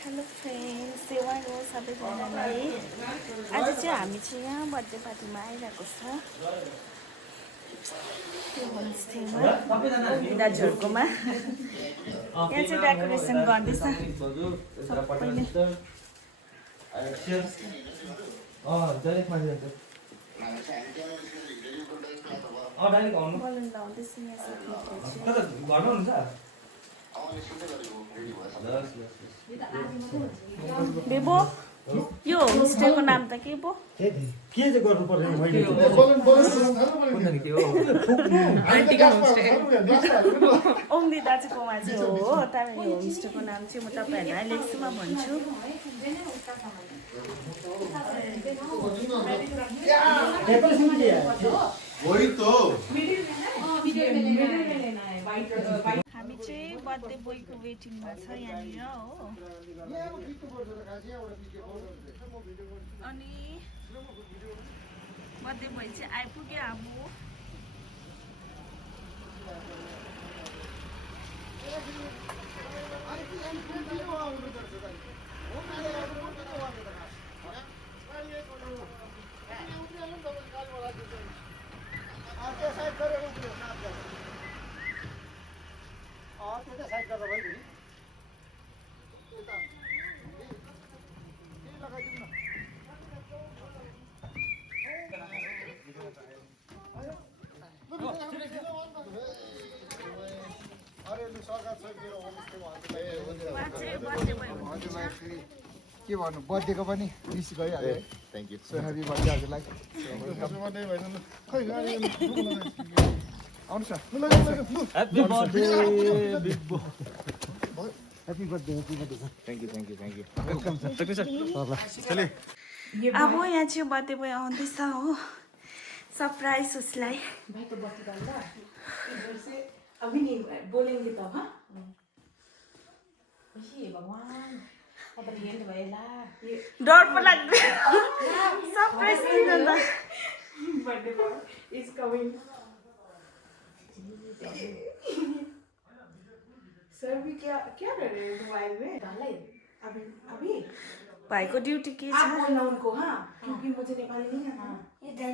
Hello friends सेवा हो सबैजनालाई आज चाहिँ हामी चाहिँ यहाँ बर्थडे पार्टीमा आइरहेको छ त्यो होमस्टेमा दाजुहरूकोमा यहाँ चाहिँ डेकोरेसन गर्दैछ सबैले बलुन लाउँदैछ यहाँ बेबो यो होमस्टेको नाम त के पो के चाहिँ गर्नुपर्ने मैले ओम्दी दाजुकोमा चाहिँ हो तामेली होमस्टेको नाम चाहिँ म तपाईँहरूलाई अहिले एकछिनमा भन्छु हामी चाहिँ बर्थडे बोयको वेटिङमा छ यहाँनिर हो अनि बर्थडे बोय चाहिँ आइपुग्यो हाम्रो के भन्नु बर्थडेको पनि विश गरिहाल्यो है thank you so happy birthday हजुरलाई आउनुहोस् happy birthday thank you welcome sir अब यहाँ चाहिँ बर्थडे बोय आउँदैछ हो सरप्राइज उसलाई भाई तो बात डाल रहा इधर से अभी नहीं बोलेंगे तो हाँ ये भगवान अब रियल भएला ये डर पो लाग्दैन सरप्राइज दिन त birthday boy is coming sir भी क्या क्या कर रहे हैं मोबाइल में डाला अभी अभी भाइको ड्युटी के छ आप बोलना उनको हाँ क्योंकि मुझे नेपाली नहीं आता ये डर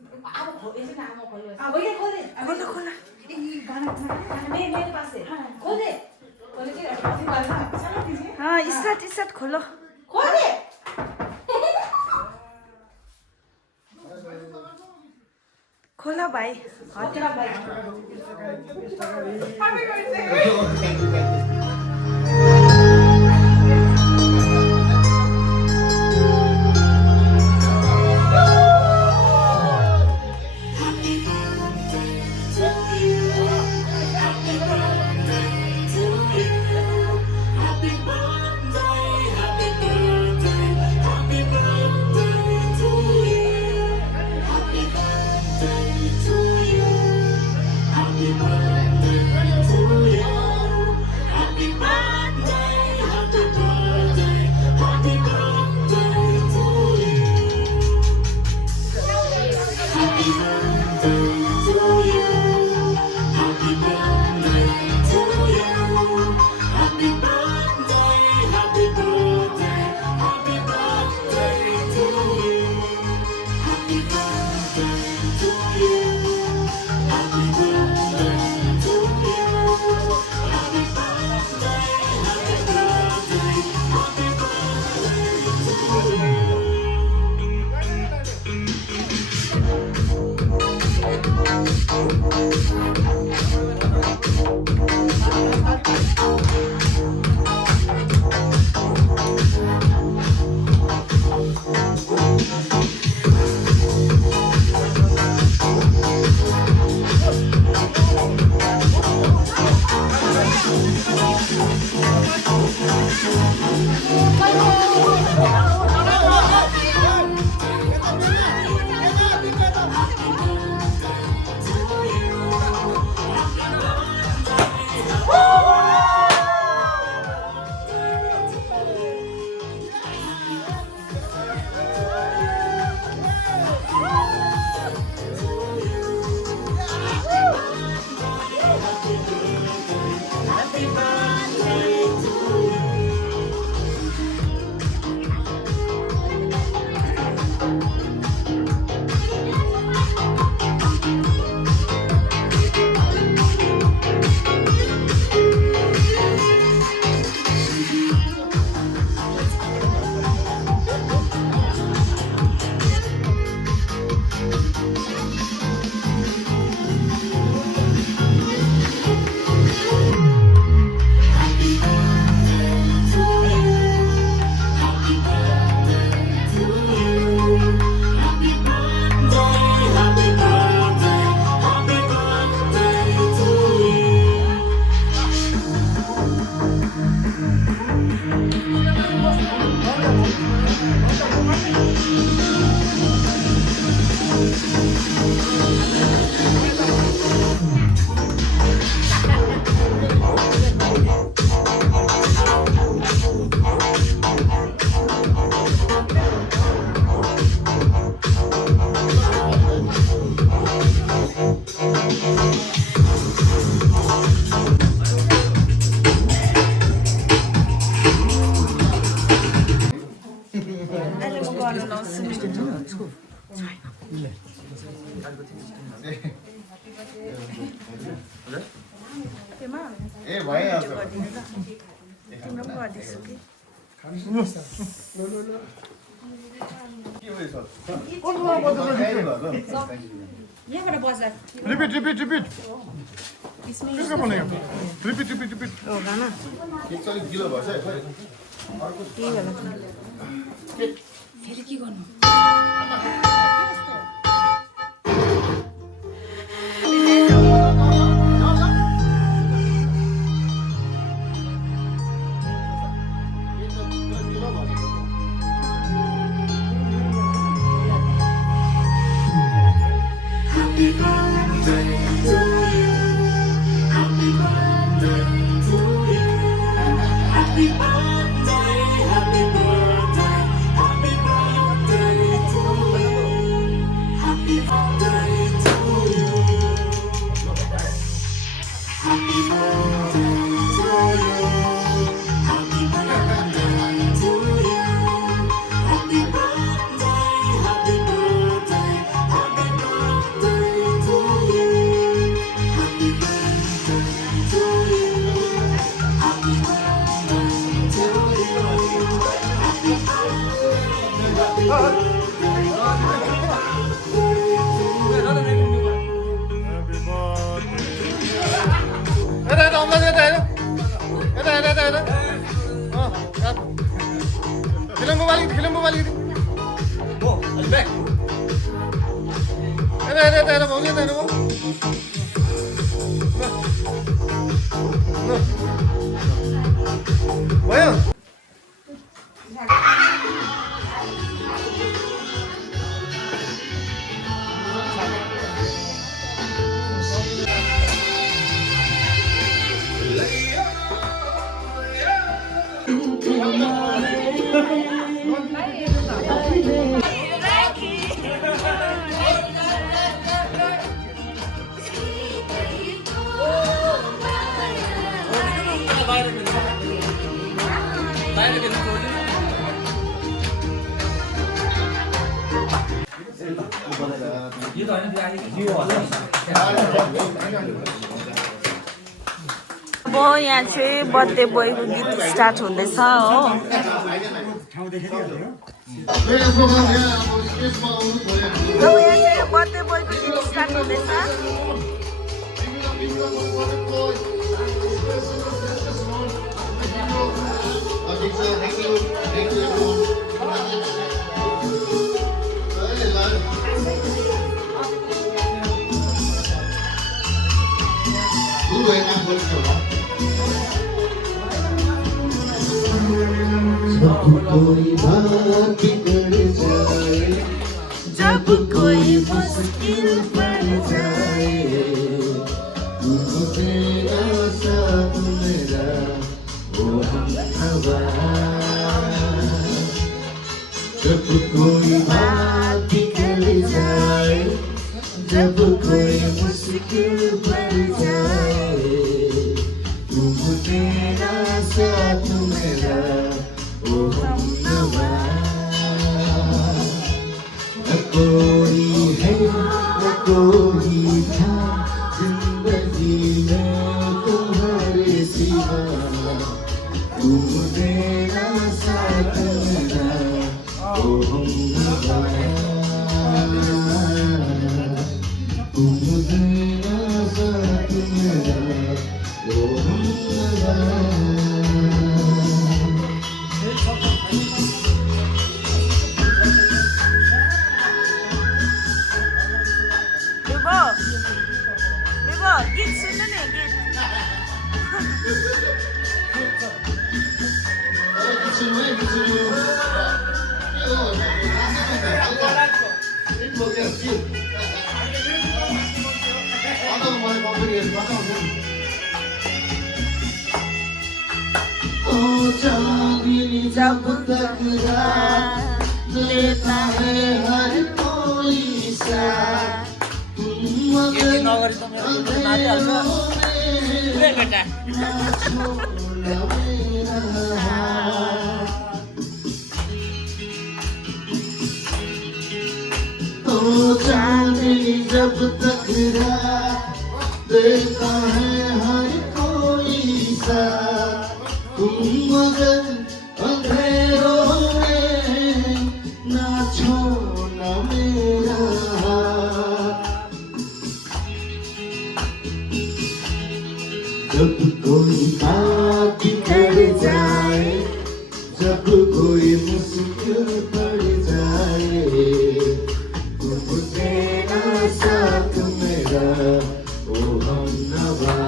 अब ऐसे ना हम खोलो अब ये खोल दे खोला खोला ये गाना मेरे पास है खोल दे खोल के ऐसे वाला चलो कीजिए हाँ स्टार्ट खोलो खोल दे खोला भाइ हटला भाई Happy पनि गर्दैछु कि यहाँबाट बजार रिपिट रिपिट रिपिट किसका बनेगा रिपिट रिपिट रिपिट एकचोटि गिलो भएछ है फेरि के गर्नु अब यहाँ चाहिँ बर्थडे बोयको गीत स्टार्ट हुँदैछ हो अब यहाँ चाहिँ बर्थडे बोयको गीत स्टार्ट हुँदैछ जब कोई मुश्किल पड़ जाए तेरा साथ मेरा वो हमनवा जब कोई बात बिगड़ जाए जब कोई मुश्किल पड़ जाए तुम तेरा साथ मेरा वो हमनवा न कोई है न कोई था जिंदगी में तुम्हारे सिवा तुम मेरा साथ मेरा ओ हमनवा तुम मेरा साथ मेरा ओ हमनवा गीत सुन्नु नि जब तक लेता है हर कोई सा तो जाने जब तक देता है हर कोई सा तुम मगर अंधेरों में ना छोड़ना मेरा हाथ। जब कोई बात कर जाए, जब कोई मुश्किल पड़ जाए, तुम देना साथ मेरा ओ हमनवा।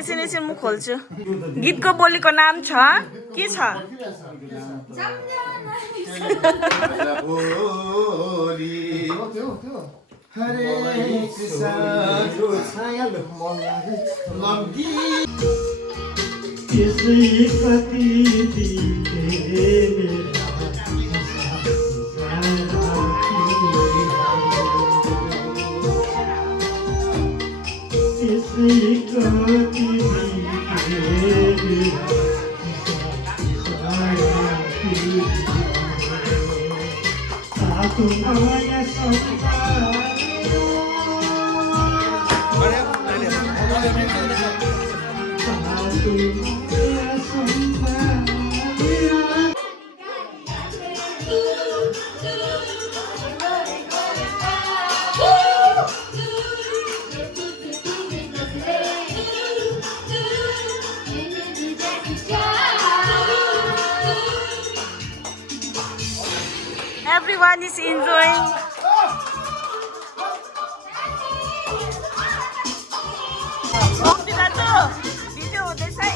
एकछिन एकछिन म खोल्छु। गीतको बोलीको नाम छ के छ? खुसीको तिमी सातो माया Everyone is enjoying. Video हुँदैछ है।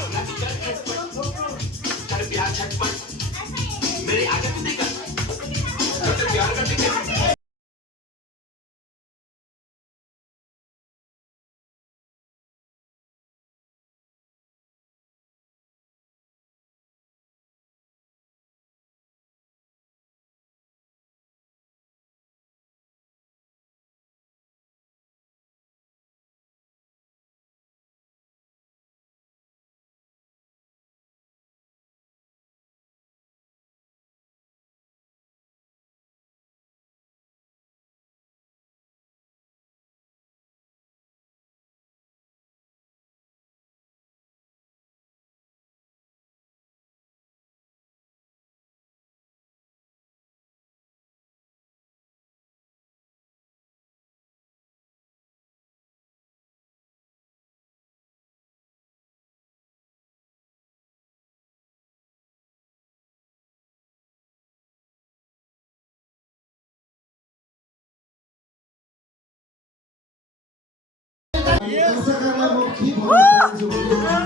दर्शकहरूलाई म के भन्न चाहन्छु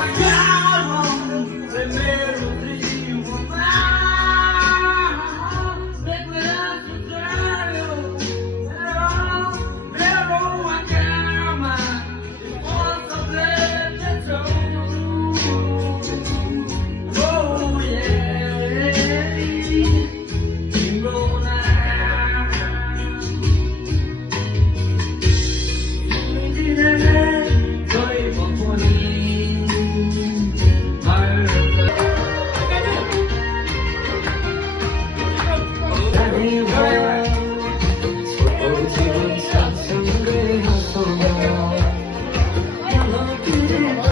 Yeah.